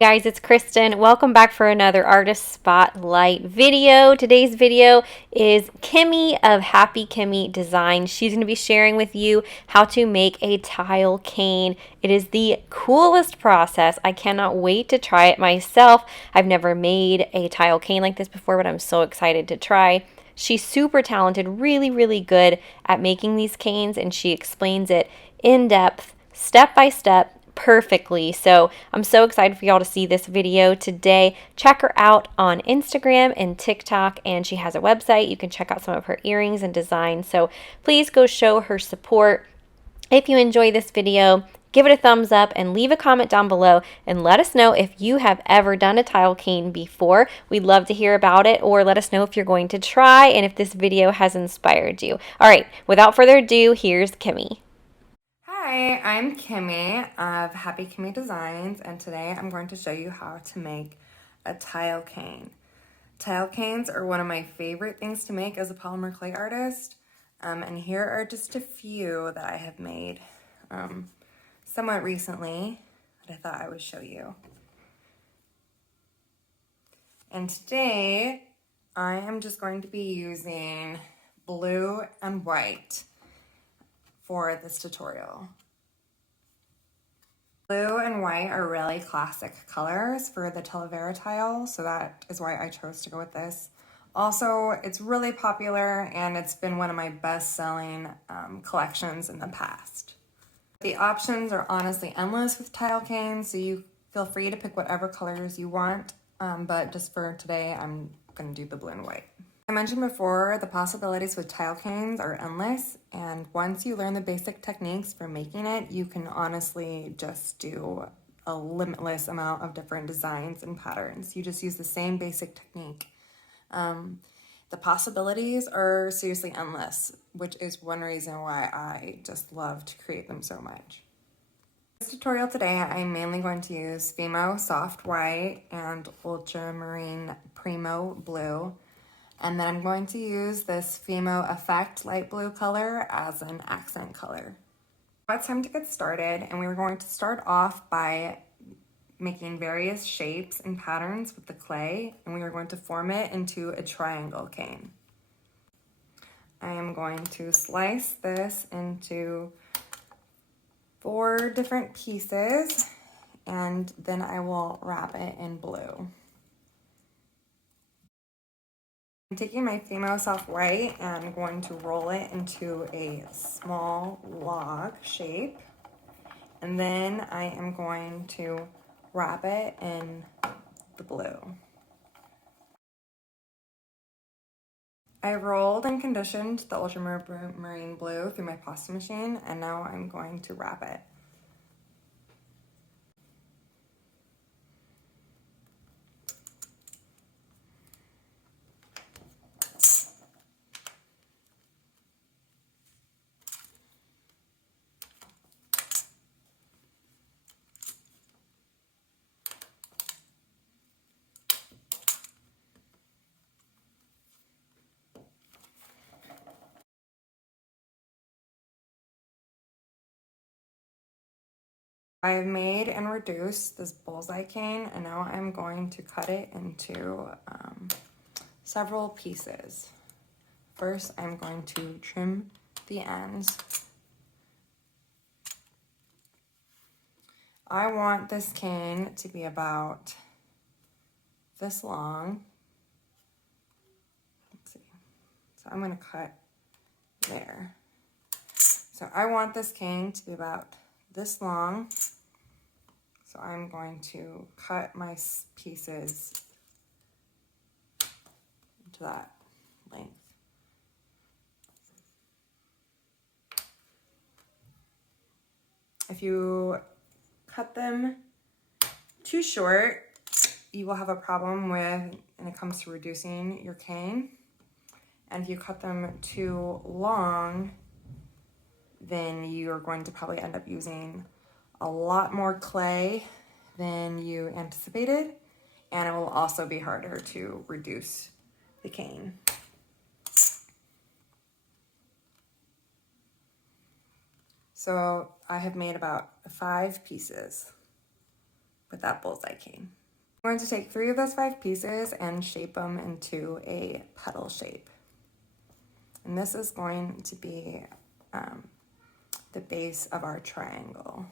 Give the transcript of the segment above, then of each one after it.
Guys, it's Kristen. Welcome back for another artist spotlight video. Today's video is Kimmie of Happy Kimmie Designs. She's going to be sharing with you how to make a tile cane. It is the coolest process. I cannot wait to try it myself. I've never made a tile cane like this before, but I'm so excited to try. She's super talented, really good at making these canes, and she explains it in depth, step by step, perfectly. So I'm so excited for y'all to see this video today. Check her out on Instagram and TikTok, and she has a website. You can check out some of her earrings and designs. So please go show her support. If you enjoy this video, give it a thumbs up and leave a comment down below and let us know if you have ever done a tile cane before. We'd love to hear about it, or let us know if you're going to try and if this video has inspired you. All right, without further ado, here's Kimmie. Hi, I'm Kimmie of Happy Kimmie Designs, and today I'm going to show you how to make a tile cane. Tile canes are one of my favorite things to make as a polymer clay artist, and here are just a few that I have made somewhat recently that I thought I would show you. And today I am just going to be using blue and white for this tutorial. Blue and white are really classic colors for the TruViolet tile, so that is why I chose to go with this. Also, it's really popular and it's been one of my best-selling collections in the past. The options are honestly endless with tile canes, so you feel free to pick whatever colors you want, but just for today, I'm going to do the blue and white. I mentioned before, the possibilities with tile canes are endless, and once you learn the basic techniques for making it, you can honestly just do a limitless amount of different designs and patterns. You just use the same basic technique. The possibilities are seriously endless, which is one reason why I just love to create them so much. In this tutorial today, I'm mainly going to use Fimo Soft White and Ultramarine Primo Blue. And then I'm going to use this Fimo Effect light blue color as an accent color. Now it's time to get started, and we're going to start off by making various shapes and patterns with the clay, and we are going to form it into a triangle cane. I am going to slice this into 4 different pieces, and then I will wrap it in blue. I'm taking my Fimo Soft White and I'm going to roll it into a small log shape. And then I am going to wrap it in the blue. I rolled and conditioned the ultramarine blue through my pasta machine, and now I'm going to wrap it. I have made and reduced this bullseye cane, and now I'm going to cut it into several pieces. First, I'm going to trim the ends. I want this cane to be about this long. Let's see. So I'm going to cut there. So I want this cane to be about this long. So I'm going to cut my pieces to that length. If you cut them too short, you will have a problem when it comes to reducing your cane. And if you cut them too long, then you're going to probably end up using a lot more clay than you anticipated, and it will also be harder to reduce the cane. So I have made about 5 pieces. with that bullseye cane. I'm going to take 3 of those 5 pieces and shape them into a petal shape. And this is going to be the base of our triangle.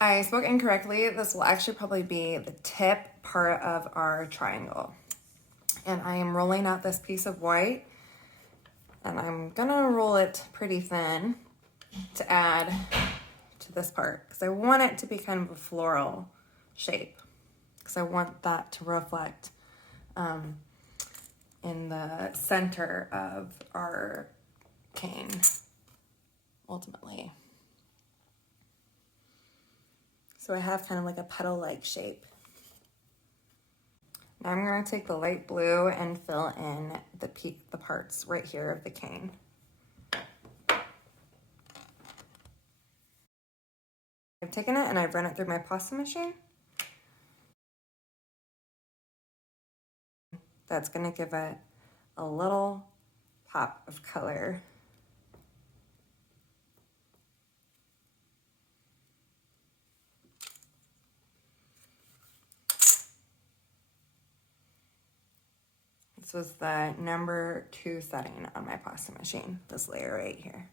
I spoke incorrectly. This will actually probably be the tip part of our triangle. And I am rolling out this piece of white, and I'm gonna roll it pretty thin to add to this part because I want it to be kind of a floral shape because I want that to reflect in the center of our cane ultimately. So I have kind of like a petal-like shape. Now I'm going to take the light blue and fill in the parts right here of the cane. I've taken it and I've run it through my pasta machine. That's going to give it a little pop of color. This was the number 2 setting on my pasta machine, this layer right here.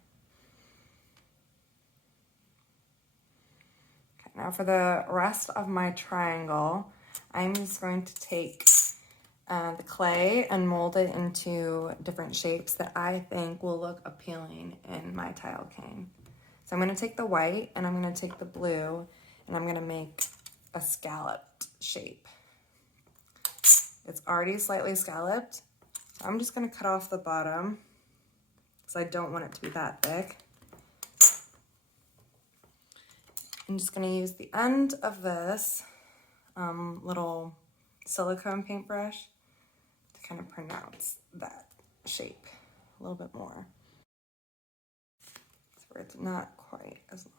Okay, now for the rest of my triangle, I'm just going to take the clay and mold it into different shapes that I think will look appealing in my tile cane. So I'm going to take the white and I'm going to take the blue and I'm going to make a scalloped shape. It's already slightly scalloped. So I'm just going to cut off the bottom because I don't want it to be that thick. I'm just going to use the end of this little silicone paintbrush to kind of pronounce that shape a little bit more. So where it's not quite as long.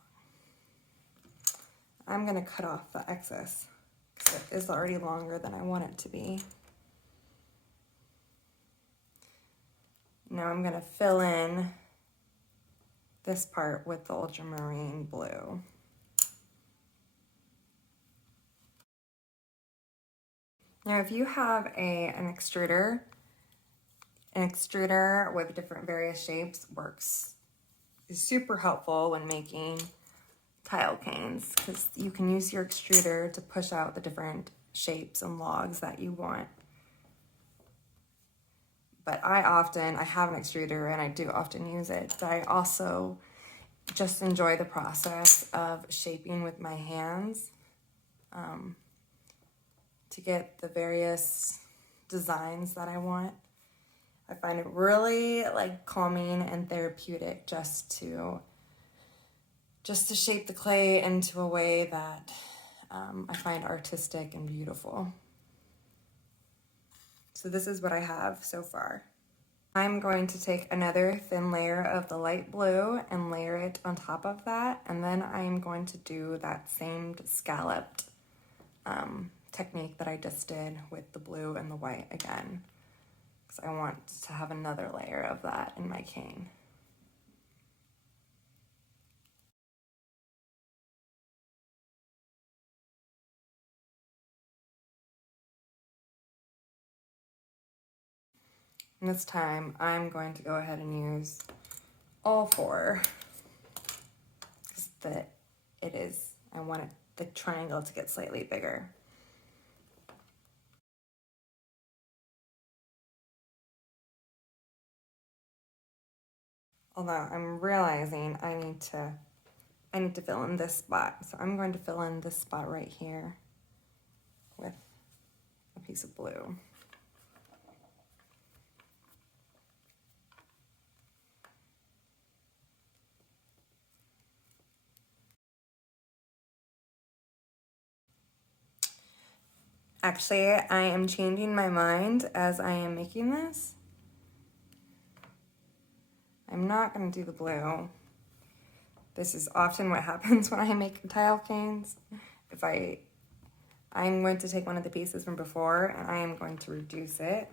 I'm going to cut off the excess because it is already longer than I want it to be. Now I'm going to fill in this part with the ultramarine blue. Now if you have an extruder with different various shapes is super helpful when making tile canes because you can use your extruder to push out the different shapes and logs that you want. But I have an extruder and I do often use it, but I also just enjoy the process of shaping with my hands to get the various designs that I want. I find it really like calming and therapeutic just to shape the clay into a way that I find artistic and beautiful. So this is what I have so far. I'm going to take another thin layer of the light blue and layer it on top of that, and then I'm going to do that same scalloped technique that I just did with the blue and the white again, because I want to have another layer of that in my cane. And this time I'm going to go ahead and use all 4 because I want the triangle to get slightly bigger. Although I'm realizing I need to fill in this spot. So I'm going to fill in this spot right here with a piece of blue. Actually, I am changing my mind as I am making this. I'm not going to do the blue. This is often what happens when I make tile canes. I'm going to take one of the pieces from before and I am going to reduce it.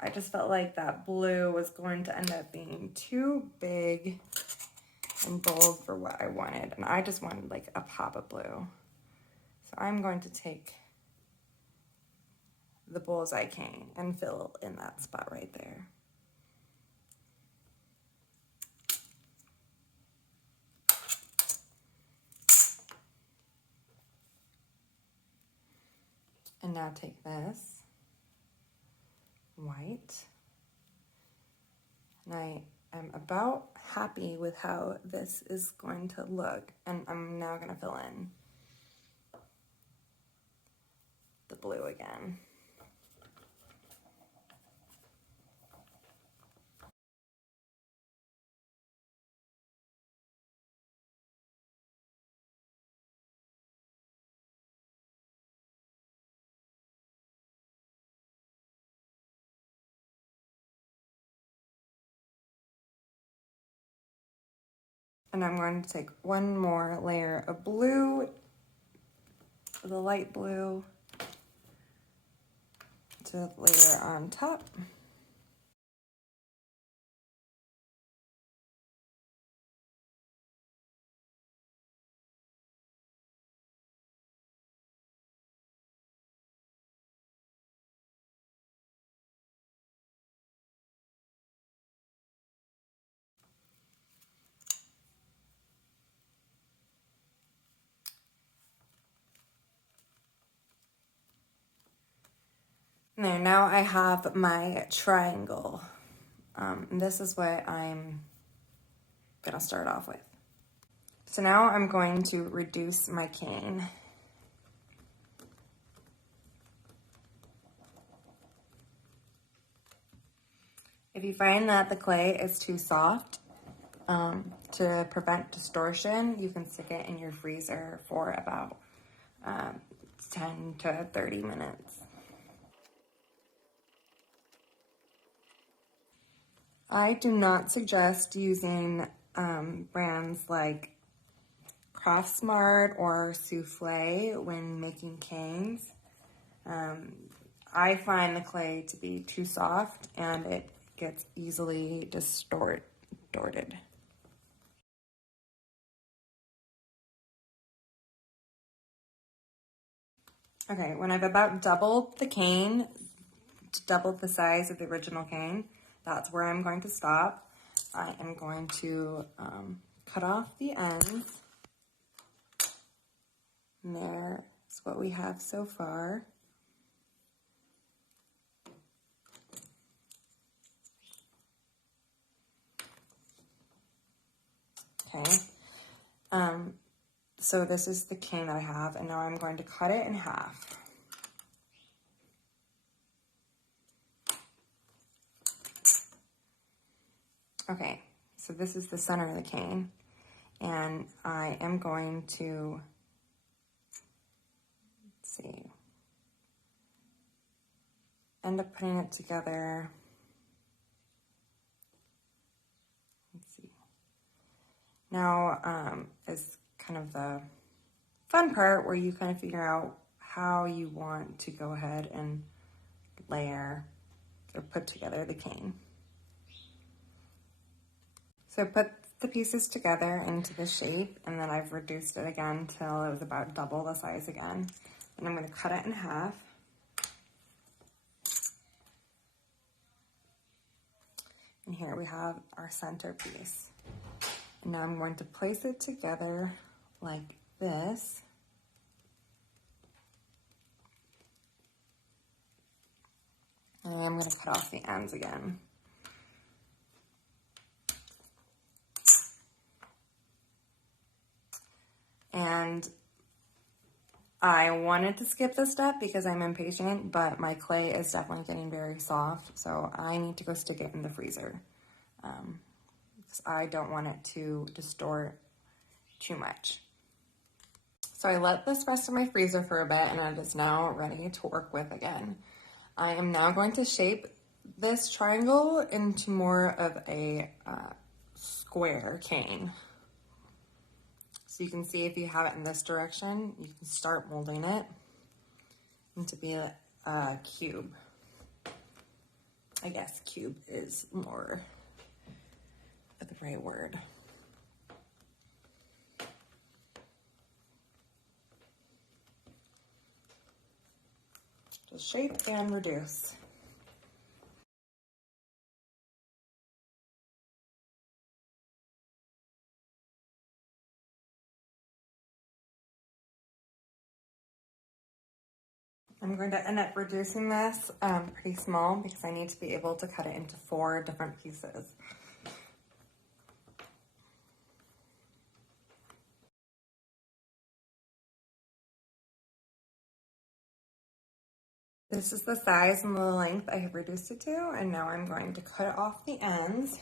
I just felt like that blue was going to end up being too big and bold for what I wanted. And I just wanted like a pop of blue. So I'm going to take the bullseye cane and fill in that spot right there. And now take this white, and I am about happy with how this is going to look, and I'm now going to fill in the blue again. And I'm going to take one more layer of blue, the light blue, to layer on top. There, now I have my triangle. This is what I'm gonna start off with. So now I'm going to reduce my cane. If you find that the clay is too soft, to prevent distortion, you can stick it in your freezer for about 10 to 30 minutes. I do not suggest using brands like Craft Smart or Souffle when making canes. I find the clay to be too soft and it gets easily distorted. Okay, when I've about doubled the cane, doubled the size of the original cane, that's where I'm going to stop. I am going to cut off the ends. And there's what we have so far. Okay. So this is the cane that I have, and now I'm going to cut it in half. Okay, so this is the center of the cane, and I am going to, let's see, end up putting it together. Let's see. Now is kind of the fun part where you kind of figure out how you want to go ahead and layer or put together the cane. So I put the pieces together into the shape, and then I've reduced it again till it was about double the size again. And I'm going to cut it in half. And here we have our centerpiece. And now I'm going to place it together like this. And I'm going to cut off the ends again. And I wanted to skip this step because I'm impatient, but my clay is definitely getting very soft, so I need to go stick it in the freezer. Because I don't want it to distort too much. So I let this rest in my freezer for a bit, and it is now ready to work with again. I am now going to shape this triangle into more of a square cane. So you can see if you have it in this direction, you can start molding it into be a cube. I guess cube is more the right word. Just shape and reduce. I'm going to end up reducing this pretty small because I need to be able to cut it into 4 different pieces. This is the size and the length I have reduced it to, and now I'm going to cut off the ends.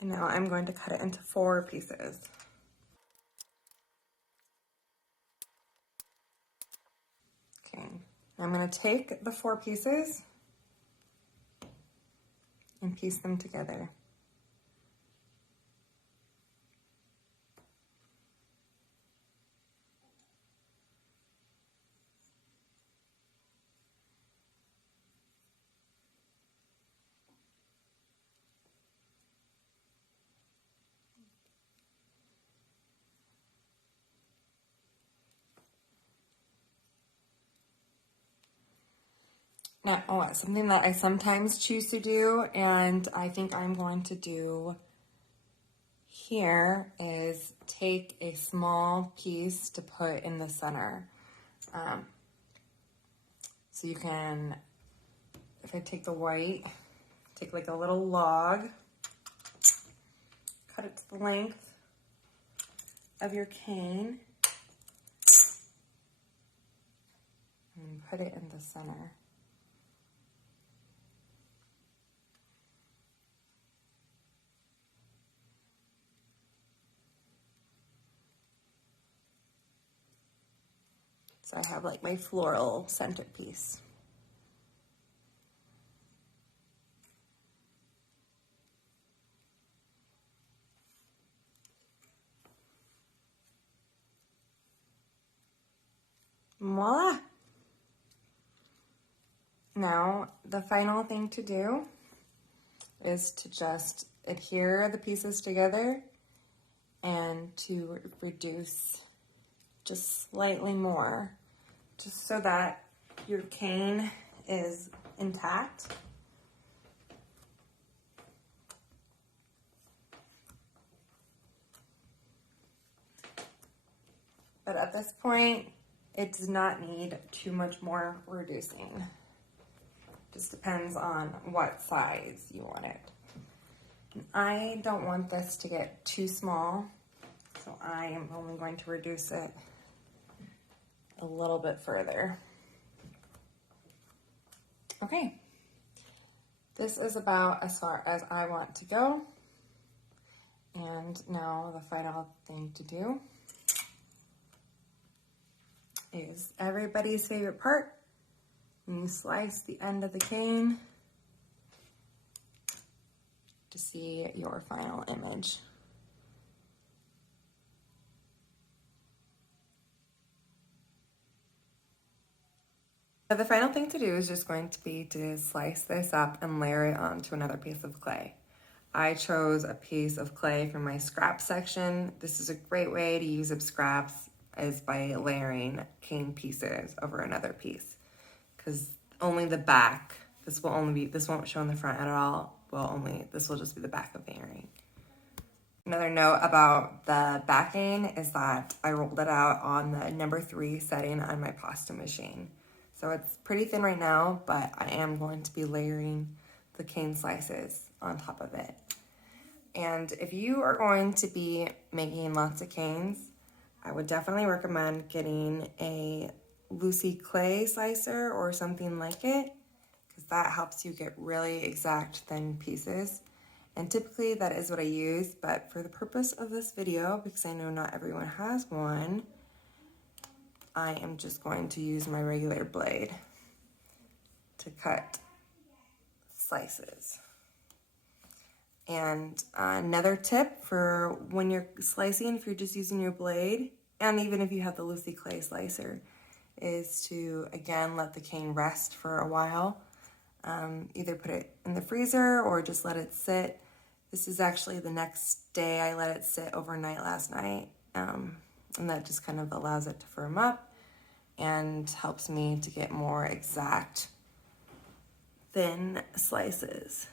And now I'm going to cut it into 4 pieces. Okay, I'm going to take the 4 pieces and piece them together. Now, something that I sometimes choose to do, and I think I'm going to do here, is take a small piece to put in the center. So you can, if I take the white, take like a little log, cut it to the length of your cane, and put it in the center. So I have like my floral scented piece. Voila! Now, the final thing to do is to just adhere the pieces together and to reduce just slightly more, just so that your cane is intact. But at this point, it does not need too much more reducing. Just depends on what size you want it. I don't want this to get too small, so I am only going to reduce it a little bit further. Okay, this is about as far as I want to go. And now the final thing to do is everybody's favorite part. When you slice the end of the cane to see your final image. So the final thing to do is just going to be to slice this up and layer it onto another piece of clay. I chose a piece of clay from my scrap section. This is a great way to use up scraps, is by layering cane pieces over another piece, because only the back, this won't show in the front at all. This will just be the back of the earring. Another note about the backing is that I rolled it out on the number 3 setting on my pasta machine. So it's pretty thin right now, but I am going to be layering the cane slices on top of it. And if you are going to be making lots of canes, I would definitely recommend getting a Lucy clay slicer or something like it, because that helps you get really exact thin pieces. And typically that is what I use, but for the purpose of this video, because I know not everyone has one, I am just going to use my regular blade to cut slices. And another tip for when you're slicing, if you're just using your blade, and even if you have the Lucy Clay slicer, is to, again, let the cane rest for a while. Either put it in the freezer or just let it sit. This is actually the next day. I let it sit overnight last night, and that just kind of allows it to firm up and helps me to get more exact thin slices.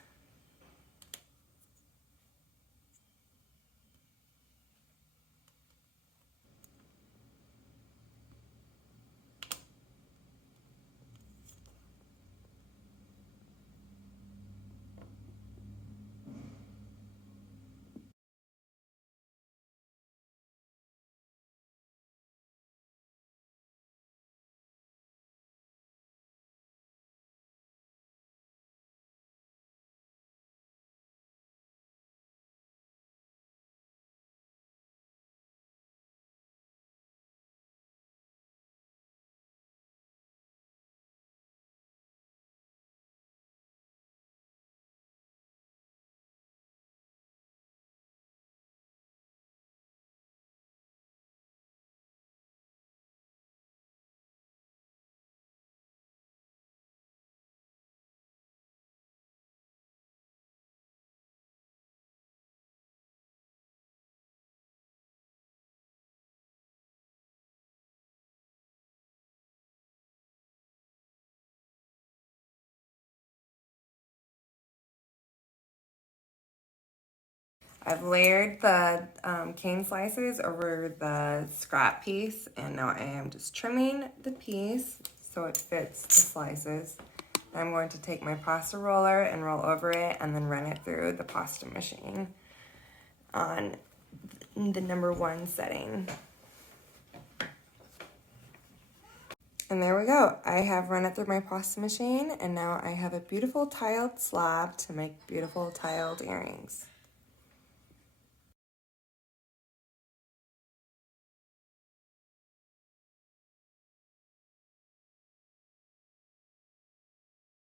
I've layered the cane slices over the scrap piece, and now I am just trimming the piece so it fits the slices. I'm going to take my pasta roller and roll over it and then run it through the pasta machine on the #1 setting. And there we go. I have run it through my pasta machine, and now I have a beautiful tiled slab to make beautiful tiled earrings.